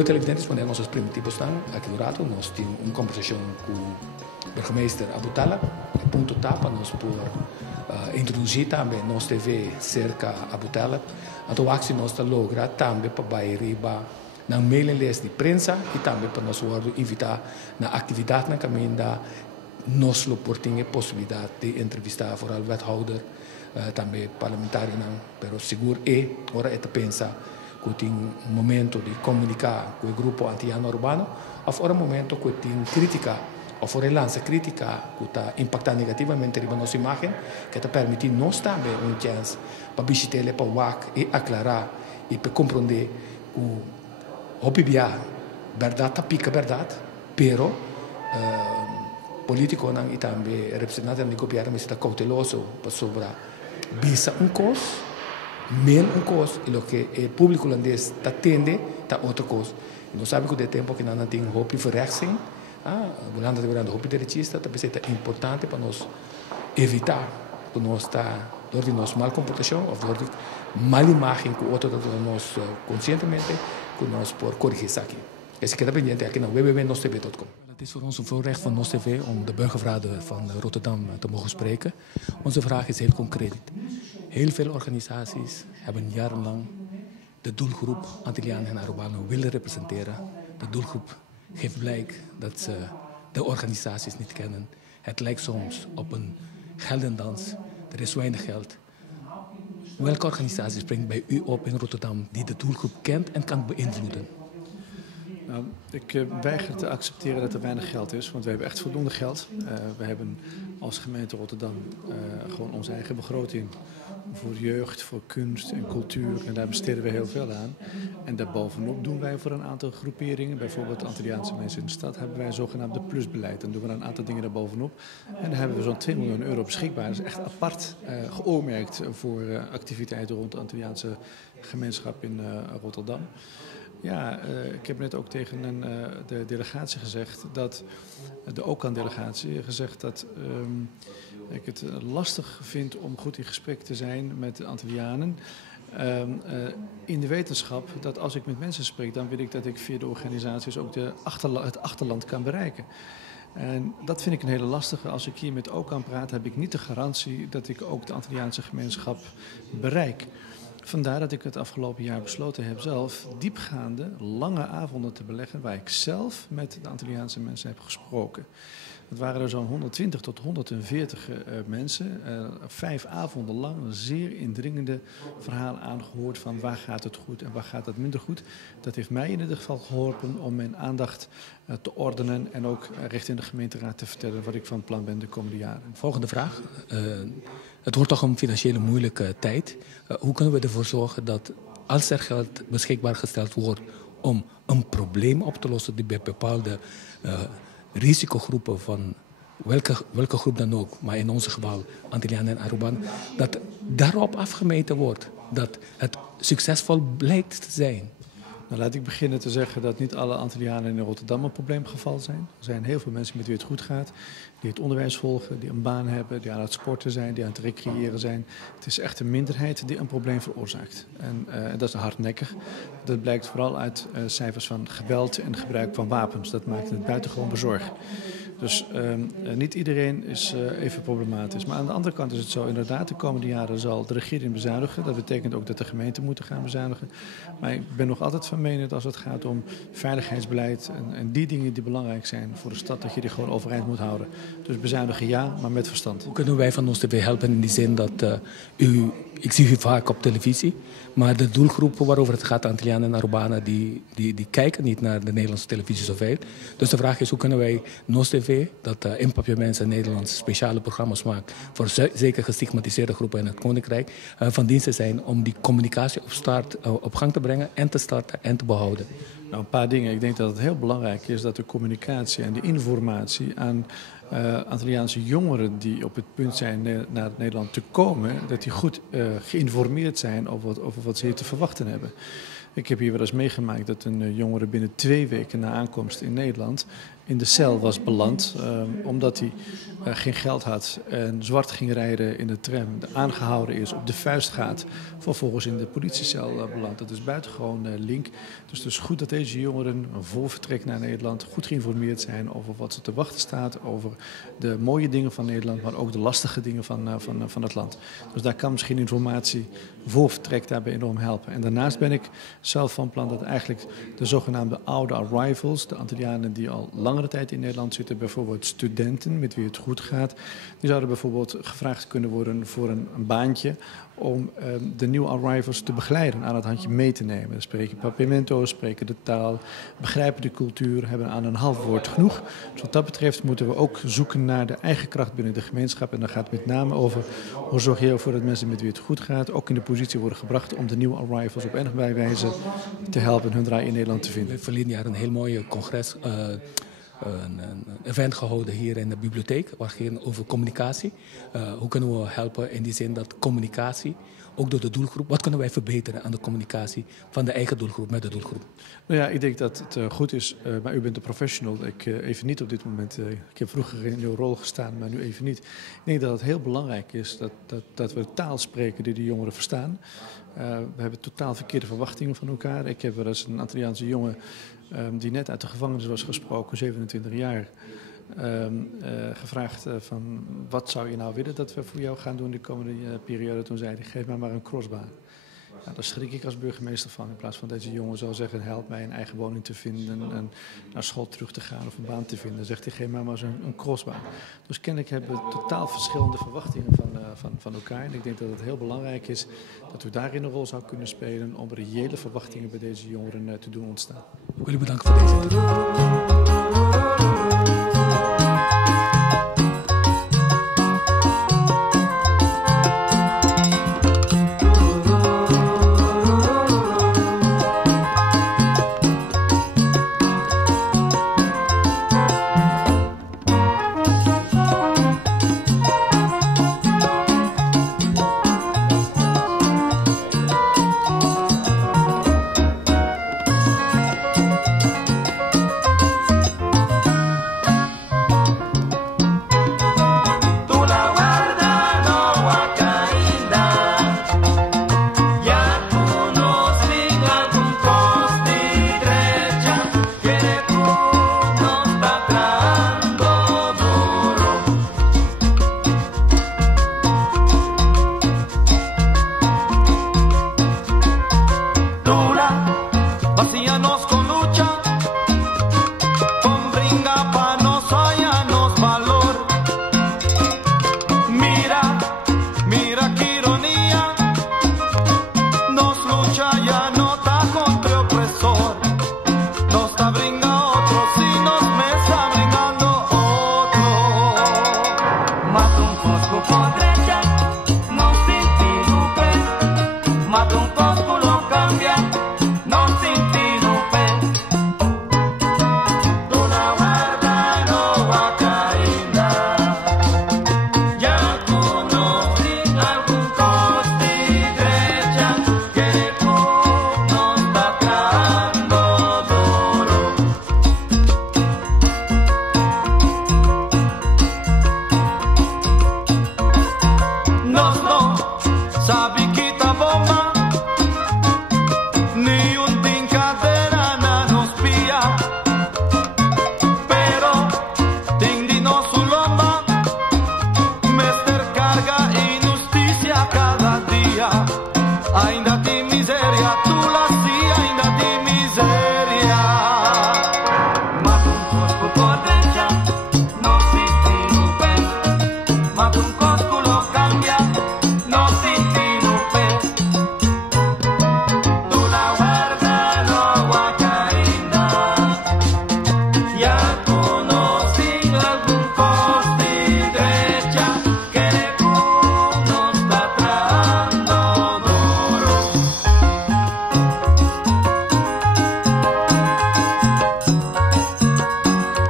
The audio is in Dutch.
Eu televidentes poner nossos primitivos estão aqui do rato, nós temos uma conversação com o burgemeester Abutala, ponto tapa, nós por introduzir também nossa TV cerca Abutala, então acho nós logra também para bairriba na mailing list de prensa e também para nós invitar na atividade na caminho da nós portinha possibilidade de entrevistar vooral wethouder, também parlamentar não, pero seguro ora é pensa que tem momento de comunicar com o grupo anti-ano urbano, ou fora momento que tem crítica, ou fora lança crítica que está impactando negativamente na nossa imagem, que está permitindo nós também chance para visitar, para WAC e aclarar e para compreender que opibia verdade tá pica verdade, pero político não e também representante do governo está cauteloso para sobre visa coisa men coisa e o que o público holandês está tende está outra coisa. Nós sabemos que o tempo que não tem hope de verrechtsing, Holanda tem hope de derechista, também é importante para nós evitar que nós está door de nossa mal comportação ou door de mal imagem que outro nós conscientemente que nós por corrigir isso aqui. Esse que está pendente aqui na www.nostv.com. Het is voor ons een voorrecht van NOS-TV om de burgerverraden van Rotterdam te mogen spreken. Onze vraag is heel concreet. Heel veel organisaties hebben jarenlang de doelgroep Antillianen en Arubanen willen representeren. De doelgroep geeft blijk dat ze de organisaties niet kennen. Het lijkt soms op een geldendans. Er is weinig geld. Welke organisatie springt bij u op in Rotterdam die de doelgroep kent en kan beïnvloeden? Nou, ik weiger te accepteren dat er weinig geld is, want we hebben echt voldoende geld. We hebben als gemeente Rotterdam gewoon onze eigen begroting voor jeugd, voor kunst en cultuur. En daar besteden we heel veel aan. En daarbovenop doen wij voor een aantal groeperingen, bijvoorbeeld Antilliaanse mensen in de stad, hebben wij een zogenaamde plusbeleid. Dan doen we een aantal dingen daarbovenop. En daar hebben we zo'n 2 miljoen euro beschikbaar. Dat is echt apart geoormerkt voor activiteiten rond de Antilliaanse gemeenschap in Rotterdam. Ja, ik heb net ook tegen de delegatie gezegd, de OCAN-delegatie, gezegd dat ik het lastig vind om goed in gesprek te zijn met de Antillianen. In de wetenschap dat als ik met mensen spreek, dan wil ik dat ik via de organisaties ook het achterland kan bereiken. En dat vind ik een hele lastige. Als ik hier met OCAN praat, heb ik niet de garantie dat ik ook de Antilliaanse gemeenschap bereik. Vandaar dat ik het afgelopen jaar besloten heb zelf diepgaande, lange avonden te beleggen waar ik zelf met de Antilliaanse mensen heb gesproken. Het waren er zo'n 120 tot 140 mensen, 5 avonden lang, een zeer indringende verhalen aangehoord van waar gaat het goed en waar gaat het minder goed. Dat heeft mij in ieder geval geholpen om mijn aandacht te ordenen en ook richting de gemeenteraad te vertellen wat ik van plan ben de komende jaren. Volgende vraag. Het wordt toch een financiële moeilijke tijd. Hoe kunnen we ervoor zorgen dat als er geld beschikbaar gesteld wordt om een probleem op te lossen die bij bepaalde risicogroepen van welke groep dan ook, maar in ons geval Antillianen en Arubanen, dat daarop afgemeten wordt, dat het succesvol blijkt te zijn? Nou, laat ik beginnen te zeggen dat niet alle Antillianen in Rotterdam een probleemgeval zijn. Er zijn heel veel mensen met wie het goed gaat, die het onderwijs volgen, die een baan hebben, die aan het sporten zijn, die aan het recreëren zijn. Het is echt een minderheid die een probleem veroorzaakt. En dat is hardnekkig. Dat blijkt vooral uit cijfers van geweld en gebruik van wapens. Dat maakt het buitengewoon bezorgd. Dus niet iedereen is even problematisch. Maar aan de andere kant is het zo, inderdaad, de komende jaren zal de regering bezuinigen. Dat betekent ook dat de gemeenten moeten gaan bezuinigen. Maar ik ben nog altijd van mening dat als het gaat om veiligheidsbeleid en die dingen die belangrijk zijn voor de stad, dat je die gewoon overeind moet houden. Dus bezuinigen ja, maar met verstand. Hoe kunnen wij van ons TV helpen in die zin dat ik zie u vaak op televisie, maar de doelgroepen waarover het gaat, Antillianen en Arubanen, die kijken niet naar de Nederlandse televisie zoveel. Dus de vraag is, hoe kunnen wij NOS TV, dat in Papiaments in Nederland speciale programma's maakt voor zeker gestigmatiseerde groepen in het Koninkrijk, van dienst zijn om die communicatie op gang te brengen en te starten en te behouden? Nou, een paar dingen. Ik denk dat het heel belangrijk is dat de communicatie en de informatie aan Antilliaanse jongeren die op het punt zijn naar Nederland te komen, dat die goed geïnformeerd zijn over wat ze hier te verwachten hebben. Ik heb hier wel eens meegemaakt dat een jongere binnen 2 weken na aankomst in Nederland in de cel was beland omdat hij geen geld had en zwart ging rijden in de tram, aangehouden is, op de vuist gaat, vervolgens in de politiecel belandt. Dat is buitengewoon link. Dus het is goed dat deze jongeren voor vertrek naar Nederland goed geïnformeerd zijn over wat ze te wachten staat, over de mooie dingen van Nederland, maar ook de lastige dingen van het land. Dus daar kan misschien informatie voor vertrek daarbij enorm helpen. En daarnaast ben ik zelf van plan dat eigenlijk de zogenaamde oude arrivals, de Antillianen die al langere tijd in Nederland zitten, bijvoorbeeld studenten met wie het goed gaat, die zouden bijvoorbeeld gevraagd kunnen worden voor een baantje om de nieuwe arrivals te begeleiden, aan het handje mee te nemen. Spreken Papiamento, spreken de taal, begrijpen de cultuur, hebben aan een half woord genoeg. Dus wat dat betreft moeten we ook zoeken naar de eigen kracht binnen de gemeenschap. En dan gaat het met name over hoe zorg je ervoor dat mensen met wie het goed gaat ook in de positie worden gebracht om de nieuwe arrivals op enige wijze te helpen hun draai in Nederland te vinden. We hebben verleden jaar een heel mooie congres, een event gehouden hier in de bibliotheek. Waar ging over communicatie. Hoe kunnen we helpen in die zin dat communicatie, ook door de doelgroep, wat kunnen wij verbeteren aan de communicatie van de eigen doelgroep met de doelgroep? Nou ja, ik denk dat het goed is, maar u bent een professional. Ik even niet op dit moment. Ik heb vroeger in uw rol gestaan, maar nu even niet. Ik denk dat het heel belangrijk is dat we taal spreken die de jongeren verstaan. We hebben totaal verkeerde verwachtingen van elkaar. Ik heb wel eens een Antilliaanse jongen die net uit de gevangenis was gesproken, 27 jaar, gevraagd van wat zou je nou willen dat we voor jou gaan doen de komende periode. Toen zei hij, geef mij maar een crossbaan. Nou, daar schrik ik als burgemeester van. In plaats van deze jongen zou zeggen, help mij een eigen woning te vinden en naar school terug te gaan of een baan te vinden. Zegt hij, geef mij maar eens een crossbaan. Dus kennelijk hebben we totaal verschillende verwachtingen van elkaar. En ik denk dat het heel belangrijk is dat we daarin een rol zou kunnen spelen om reële verwachtingen bij deze jongeren te doen ontstaan. Ik wil u bedanken voor deze.